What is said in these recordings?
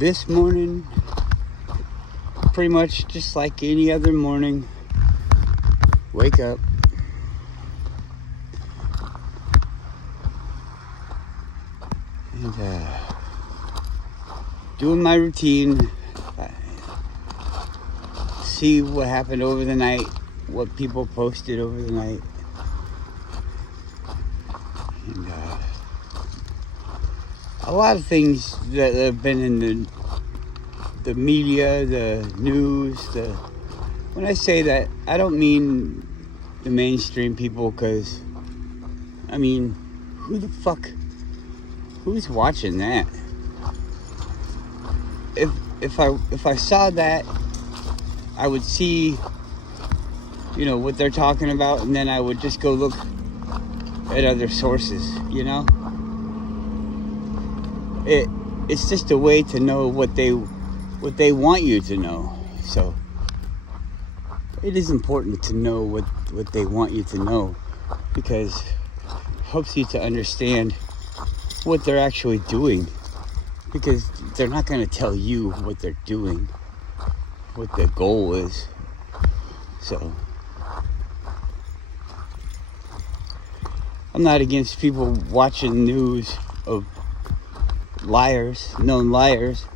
This morning, pretty much just like any other morning, wake up, and doing my routine, see what happened over the night, what people posted over the night, and a lot of things that have been in the media, the news. When I say that, I don't mean the mainstream people, because I mean, who's watching that? If I saw that, I would see, what they're talking about, and then I would just go look at other sources. It's just a way to know what they want you to know. So it is important to know what they want you to know, because it helps you to understand what they're actually doing, because they're not going to tell you what they're doing, what the goal is. So I'm not against people watching news of known liars,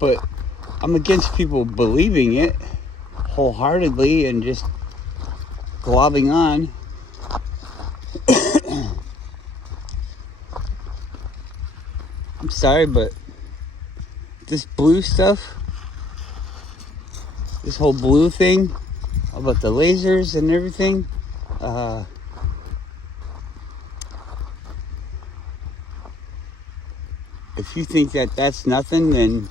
but I'm against people believing it wholeheartedly and just globbing on. I'm sorry, but this blue stuff, this whole blue thing about the lasers and everything, if you think that that's nothing, then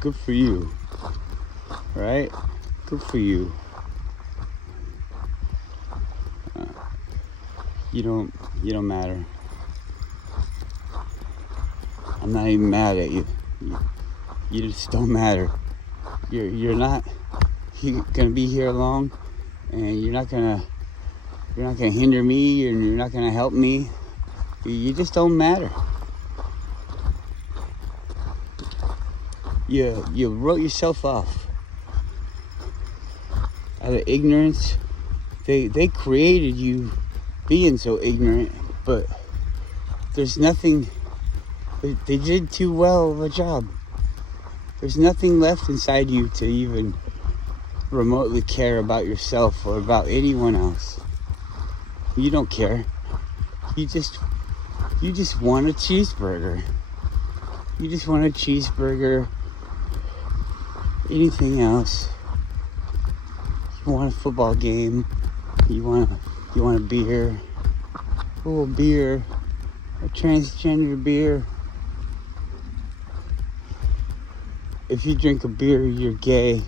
good for you, right? Good for you. You don't matter. I'm not even mad at you. You just don't matter. You're not gonna be here long, and you're not gonna hinder me, and you're not gonna help me. You just don't matter. You wrote yourself off out of ignorance. They created you being so ignorant, but there's nothing. They did too well of a job. There's nothing left inside you to even remotely care about yourself or about anyone else. You don't care. You just want a cheeseburger. You just want a cheeseburger. Anything else? You want a football game? You want a beer? Oh, beer. A transgender beer. If you drink a beer, you're gay.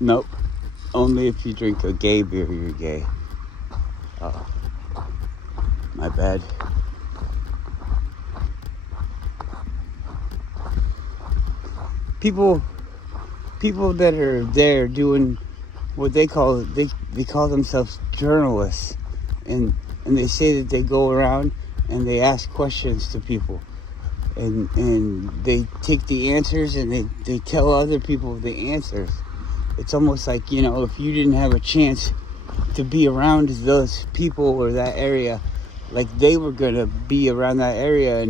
Nope. Only if you drink a gay beer, you're gay. Oh, my bad. People that are there doing what they call themselves journalists, and they say that they go around and they ask questions to people, and they take the answers and they tell other people the answers. It's almost like, if you didn't have a chance to be around those people or that area, like they were gonna be around that area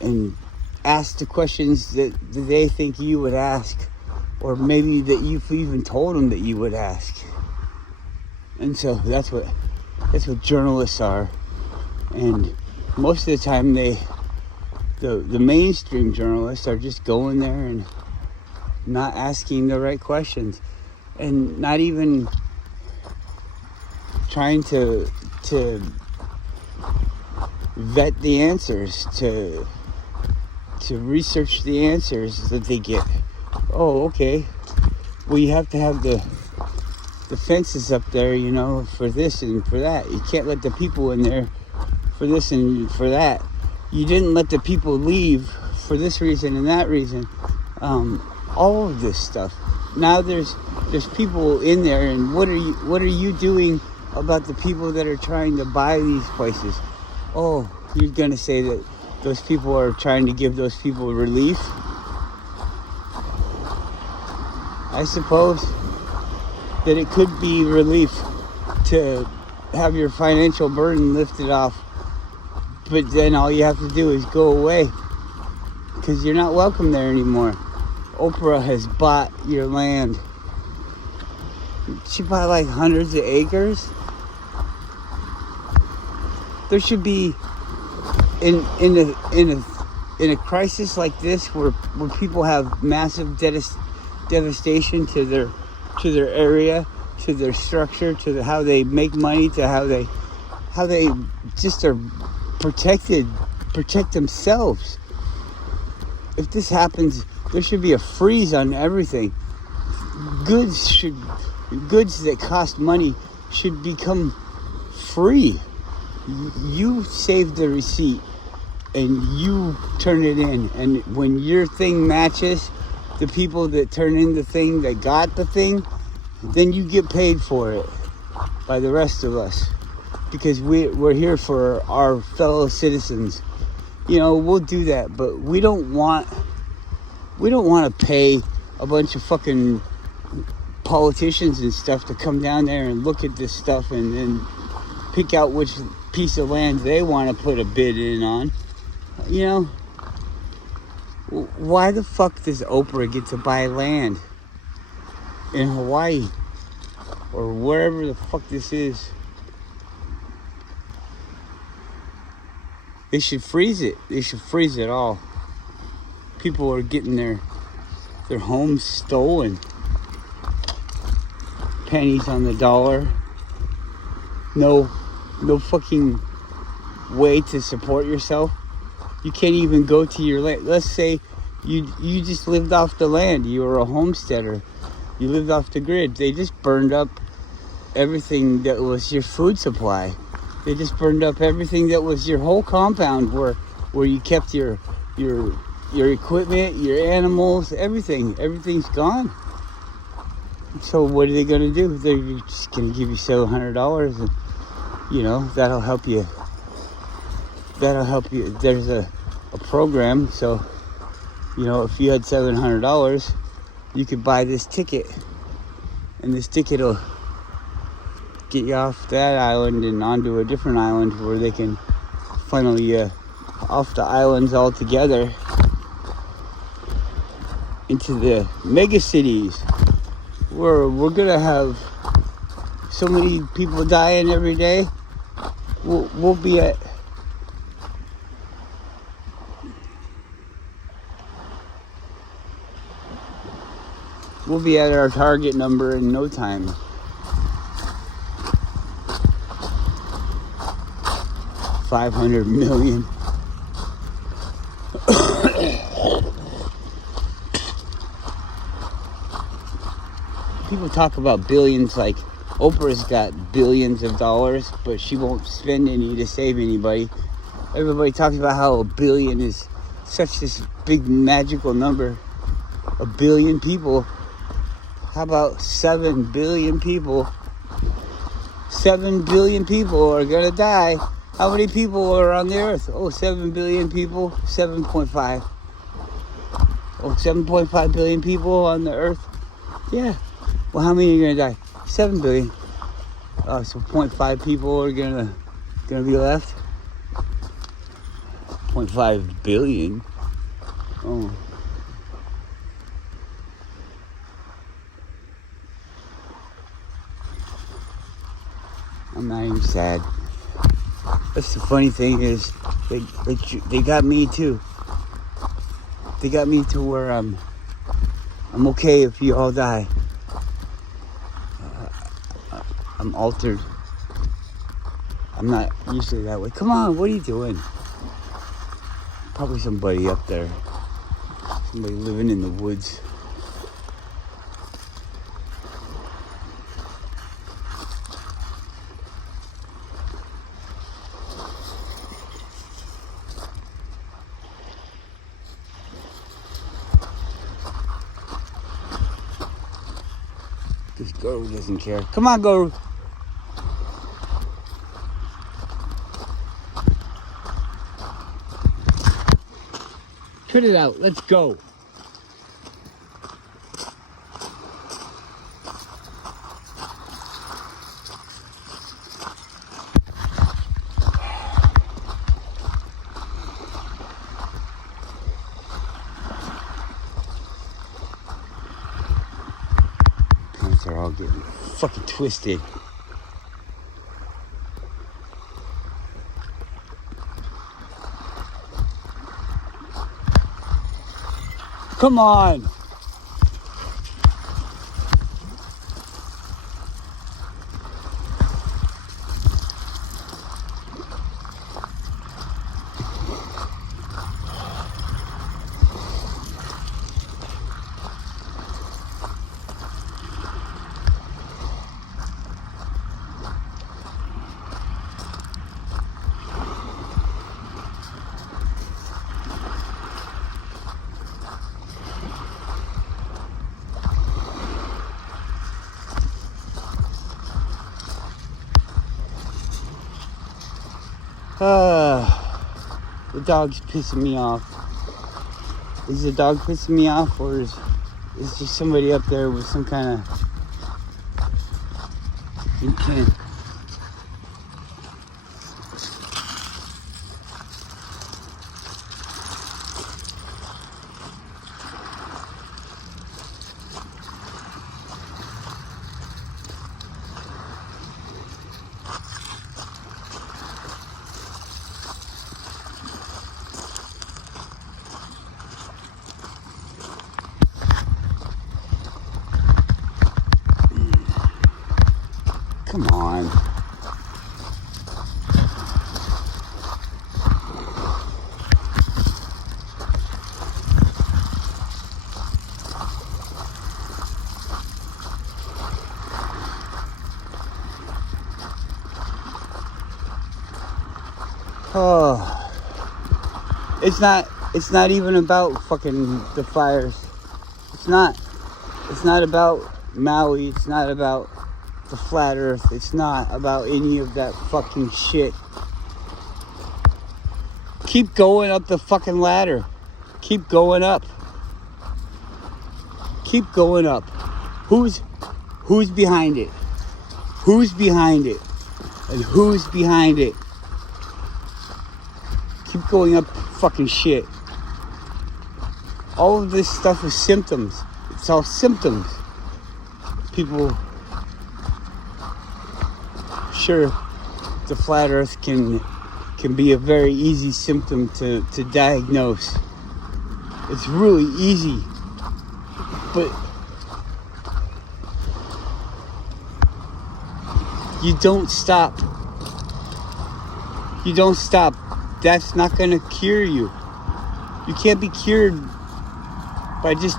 and ask the questions that they think you would ask, or maybe that you've even told them that you would ask. And so that's what journalists are. And most of the time the mainstream journalists are just going there and not asking the right questions, and not even trying to vet the answers, to research the answers that they get. Oh, okay. Well, you have to have the fences up there, for this and for that. You can't let the people in there for this and for that. You didn't let the people leave for this reason and that reason. All of this stuff. Now there's there's people in there, and what are you doing about the people that are trying to buy these places? Oh, you're gonna say that those people are trying to give those people relief? I suppose that it could be relief to have your financial burden lifted off, but then all you have to do is go away because you're not welcome there anymore. Oprah has bought your land. She bought like hundreds of acres. There should be in a crisis like this where people have massive devastation to their area, to their structure, to how they make money, to how they just are protect themselves. If this happens, there should be a freeze on everything. Goods that cost money should become free. You save the receipt and you turn it in, and when your thing matches the people that turn in the thing, that got the thing, then you get paid for it by the rest of us, because we're here for our fellow citizens. You know, we'll do that, but we don't want to pay a bunch of fucking politicians and stuff to come down there and look at this stuff and then pick out which piece of land they want to put a bid in on. You know, why the fuck does Oprah get to buy land in Hawaii or wherever the fuck this is? They should freeze it. They should freeze it all. People are getting their homes stolen. Pennies on the dollar. No fucking way to support yourself. You can't even go to your land. Let's say you just lived off the land. You were a homesteader. You lived off the grid. They just burned up everything that was your food supply. They just burned up everything that was your whole compound where you kept your equipment, your animals, everything. Everything's gone. So what are they going to do? They're just going to give you $700 and, you know, that'll help you. There's a program, so, you know, if you had $700, you could buy this ticket, and this ticket will get you off that island and onto a different island where they can funnel you off the islands altogether into the mega cities, where we're gonna have so many people dying every day. We'll be at our target number in no time. $500 million. People talk about billions, like Oprah's got billions of dollars, but she won't spend any to save anybody. Everybody talks about how a billion is such this big magical number. A billion people. How about 7 billion people? 7 billion people are gonna die. How many people are on the earth? Oh, 7 billion people. 7.5. Oh, 7.5 billion people on the earth? Yeah. Well, how many are gonna die? 7 billion. Oh, so 0.5 people are gonna be left? 0.5 billion? Oh. I'm not even sad. That's the funny thing is, they got me too. They got me to where I'm okay if you all die. I'm altered. I'm not usually that way. Come on, what are you doing? Probably somebody up there. Somebody living in the woods. This Guru doesn't care. Come on, Guru. Put it out. Let's go. Pants are all getting fucking twisted. Come on. The dog's pissing me off. Is the dog pissing me off, or is just somebody up there with some kind of intent? Come on. Oh, it's not even about fucking the fires. It's not about Maui. It's not about the flat earth. It's not about any of that fucking shit. Keep going up the fucking ladder. Keep going up. Keep going up. Who's behind it? Who's behind it? And who's behind it? Keep going up fucking shit. All of this stuff is symptoms. It's all symptoms. People, sure, the flat earth can be a very easy symptom to diagnose. It's really easy. But you don't stop. You don't stop. That's not going to cure you. You can't be cured by just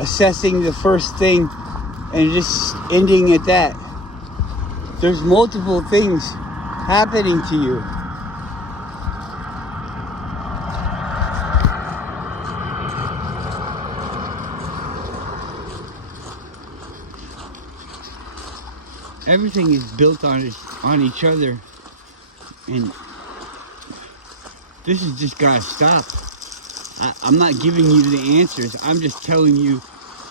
assessing the first thing and just ending at that. There's multiple things happening to you. Everything is built on each other, and this has just got to stop. I'm not giving you the answers. I'm just telling you,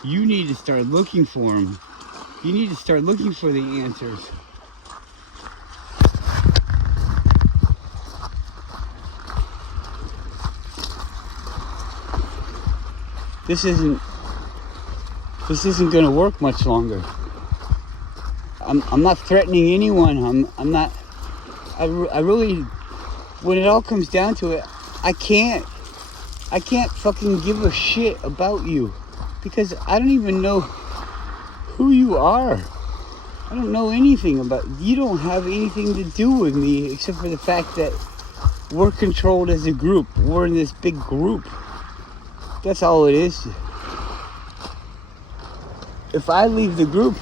you need to start looking for them. You need to start looking for the answers. This isn't going to work much longer. I'm not threatening anyone. I'm not. I really, when it all comes down to it, I can't fucking give a shit about you, because I don't even know who you are. I don't know anything about you. Don't have anything to do with me except for the fact that we're controlled as a group. We're in this big group. That's all it is. If I leave the group,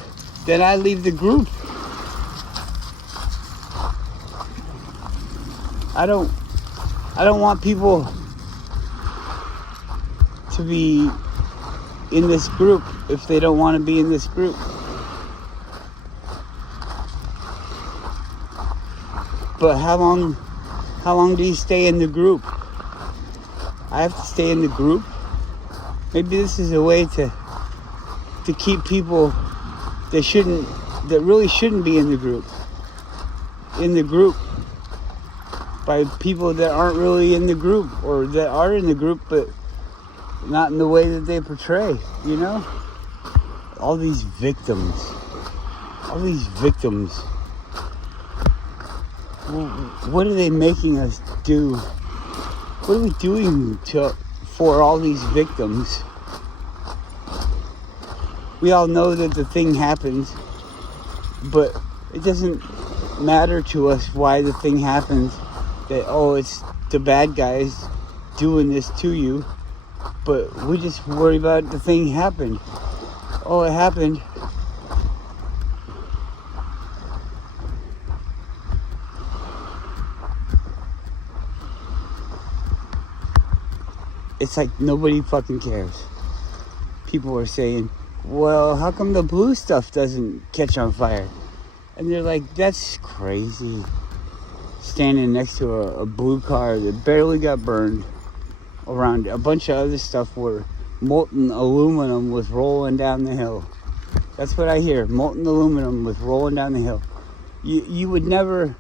then I leave the group. I don't want people to be in this group if they don't want to be in this group. But how long do you stay in the group? I have to stay in the group? Maybe this is a way to keep people that really shouldn't be in the group by people that aren't really in the group, or that are in the group but not in the way that they portray, you know? All these victims. What are they making us do? What are we doing for all these victims? We all know that the thing happens, but it doesn't matter to us why the thing happens. That, oh, it's the bad guys doing this to you, but we just worry about the thing happened. Oh, it happened. It's like nobody fucking cares. People are saying, well, how come the blue stuff doesn't catch on fire? And they're like, that's crazy. Standing next to a blue car that barely got burned, around a bunch of other stuff where molten aluminum was rolling down the hill. That's what I hear. Molten aluminum was rolling down the hill. You're never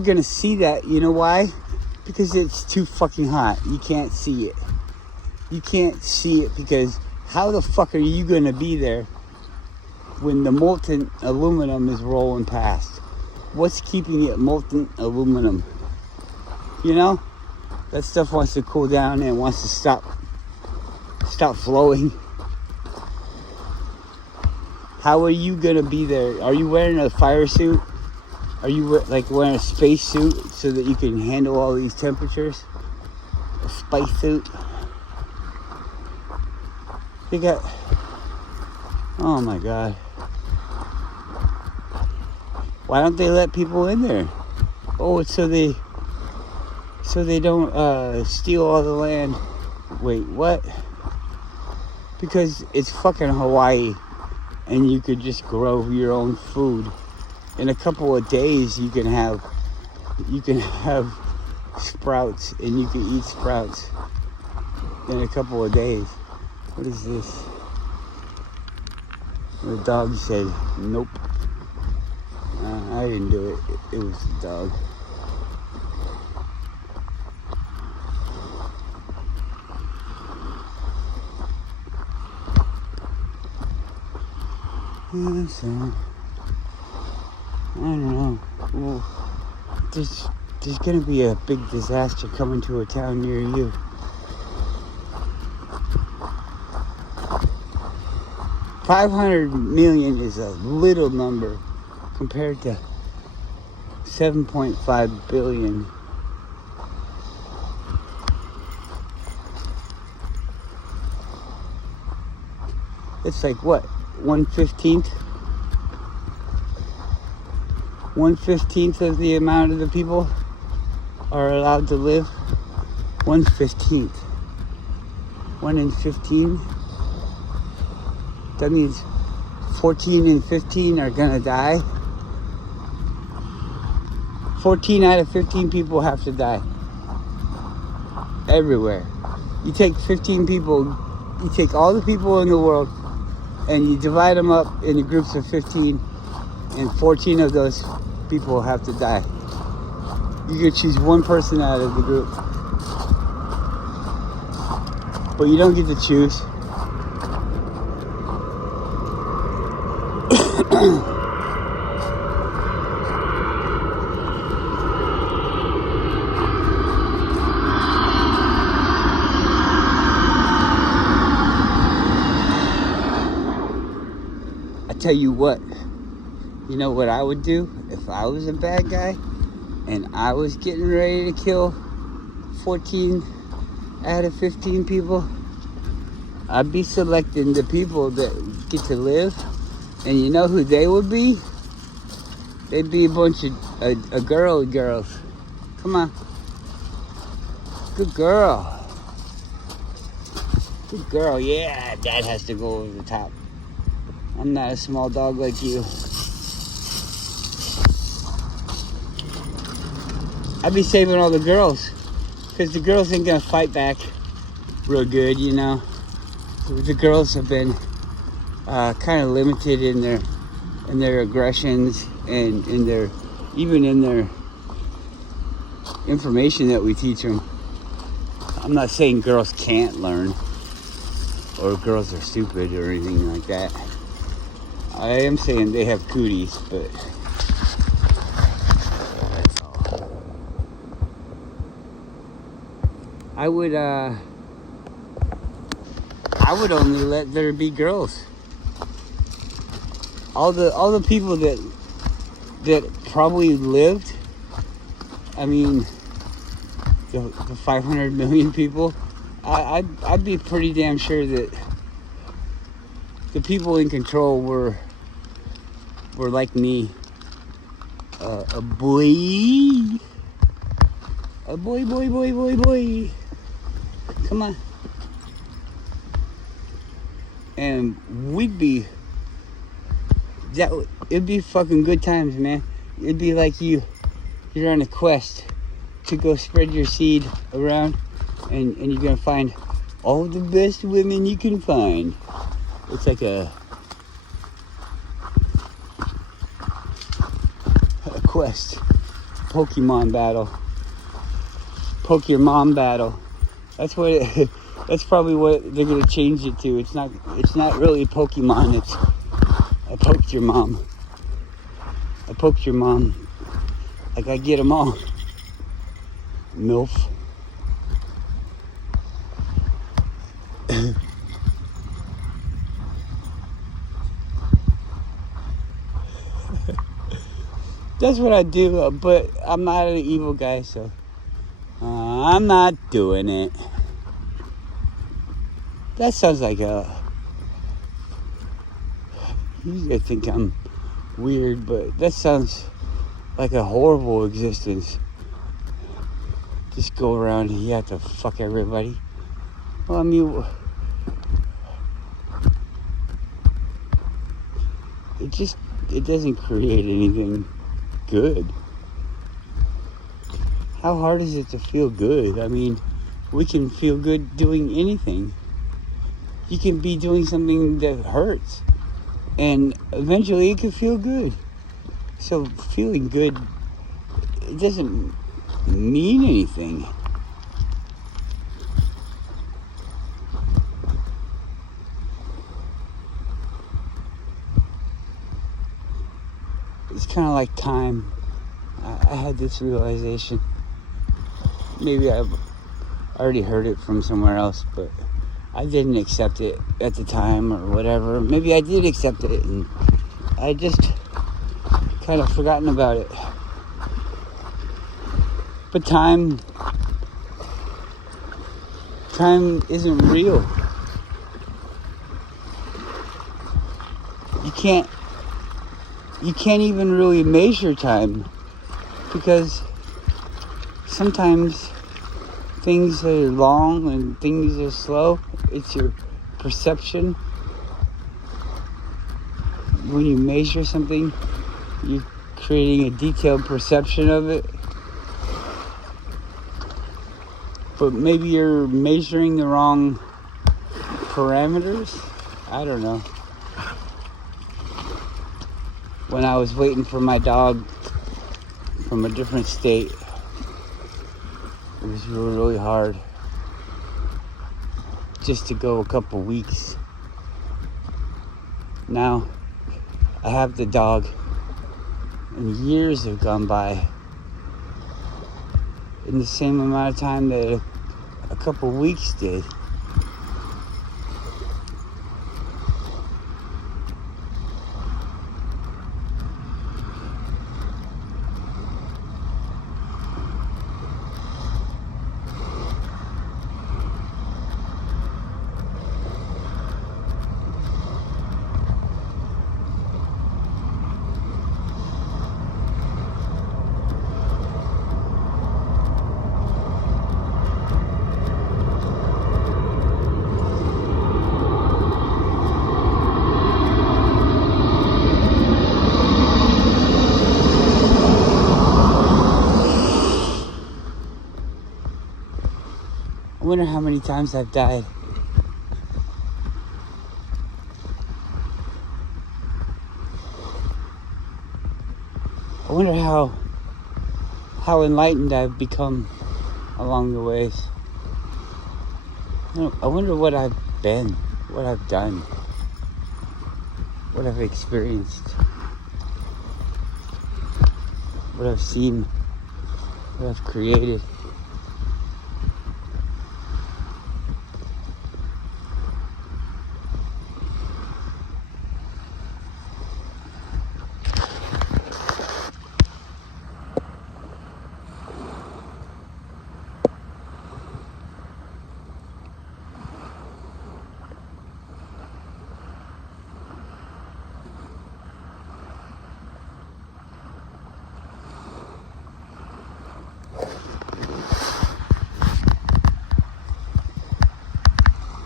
gonna see that. You know why? Because it's too fucking hot. You can't see it. You can't see it because how the fuck are you gonna be there when the molten aluminum is rolling past? What's keeping it molten aluminum? You know? That stuff wants to cool down and wants to stop flowing. How are you gonna be there? Are you wearing a fire suit? Are you like wearing a space suit so that you can handle all these temperatures? A space suit? They got, oh my God. Why don't they let people in there? Oh, it's so they don't steal all the land. Wait, what? Because it's fucking Hawaii and you could just grow your own food. In a couple of days you can have sprouts, and you can eat sprouts in a couple of days. What is this? The dog said, nope. I didn't do it. It was the dog. Yeah, so, I don't know. Well, there's gonna be a big disaster coming to a town near you. $500 million is a little number compared to 7.5 billion. It's like what? 1/15th? 1/15th of the amount of the people are allowed to live. 1/15th. 1 in 15. That means 14 and 15 are gonna die. 14 out of 15 people have to die. Everywhere. You take 15 people, you take all the people in the world, and you divide them up into groups of 15, and 14 of those people have to die. You could choose one person out of the group. But you don't get to choose. I tell you what, you know what I would do if I was a bad guy and I was getting ready to kill 14 out of 15 people? I'd be selecting the people that get to live, and you know who they would be? They'd be a bunch of girls. Come on. Good girl. Good girl, yeah, Dad has to go over the top. I'm not a small dog like you. I'd be saving all the girls, because the girls ain't gonna fight back real good, you know. The girls have been kind of limited in their aggressions and in their information that we teach them. I'm not saying girls can't learn or girls are stupid or anything like that. I am saying they have cooties, but that's all. I would only let there be girls. All the people that probably lived, I mean, the 500 million people, I'd be pretty damn sure that the people in control were like me, a boy. Come on. And it'd be fucking good times, man. It'd be like you're on a quest to go spread your seed around, and you're gonna find all the best women you can find. It's like a quest, Pokemon battle, Pokemon battle. That's probably what they're gonna change it to. It's not really Pokemon. It's I poked your mom. I poked your mom. Like I get them all. MILF. That's what I do, but I'm not an evil guy, so I'm not doing it. That sounds like you guys think I'm weird, but that sounds like a horrible existence. Just go around and you have to fuck everybody. Well, I mean, it doesn't create anything good. How hard is it to feel good? I mean, we can feel good doing anything. You can be doing something that hurts, and eventually it can feel good. So feeling good, it doesn't mean anything. It's kind of like time. I had this realization. Maybe I've already heard it from somewhere else, but I didn't accept it at the time or whatever. Maybe I did accept it and I just kind of forgotten about it. But time isn't real. You can't even really measure time, because sometimes things are long and things are slow. It's your perception. When you measure something, you're creating a detailed perception of it. But maybe you're measuring the wrong parameters. I don't know. When I was waiting for my dog from a different state, it was really, really hard just to go a couple weeks. Now I have the dog and years have gone by in the same amount of time that a couple weeks did. wonder how many times I've died. I wonder how enlightened I've become along the ways. I wonder what I've been, what I've done, what I've experienced, what I've seen, what I've created.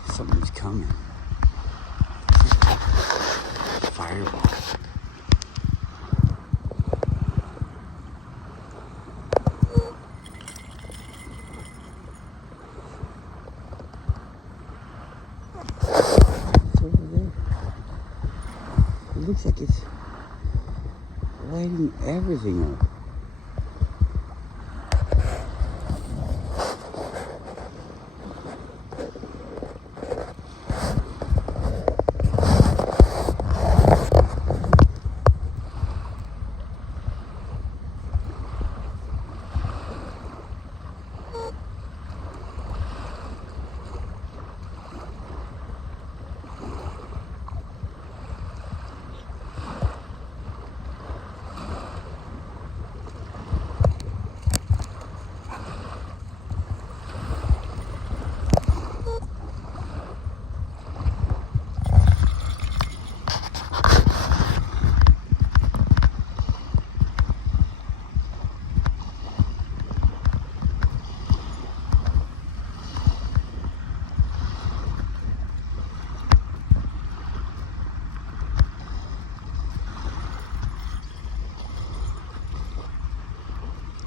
Something's coming. Fireball. It's over there. It looks like it's lighting everything up.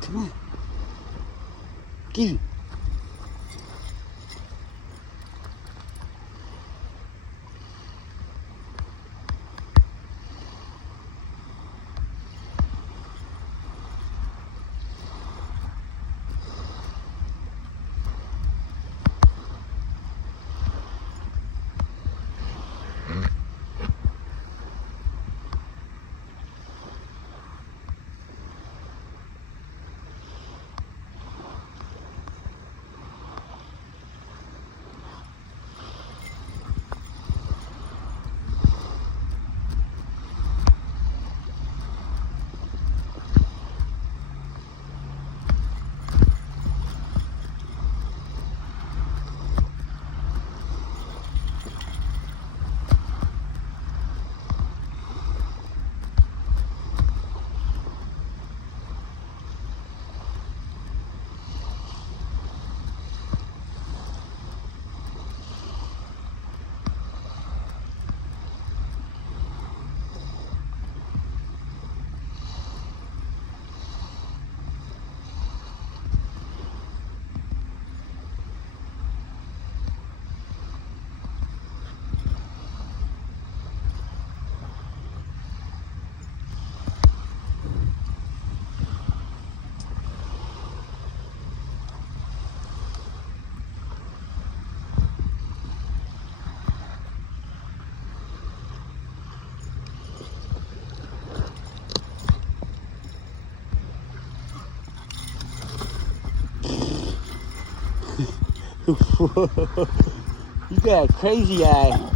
Come on. Get him. You got a crazy eye.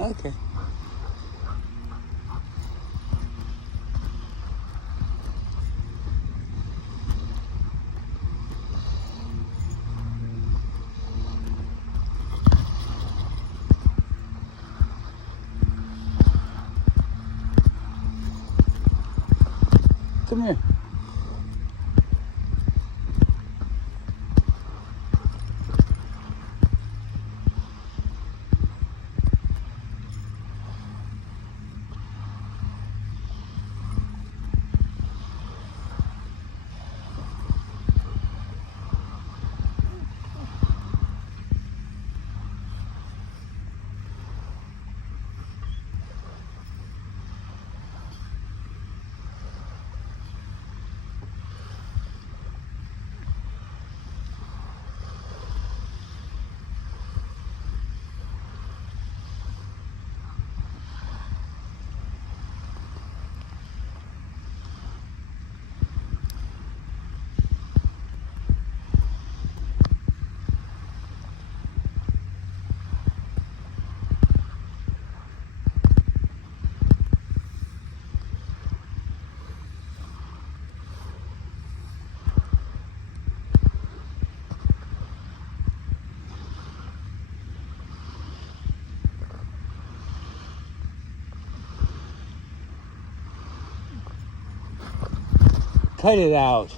Okay. Come here. cut it out.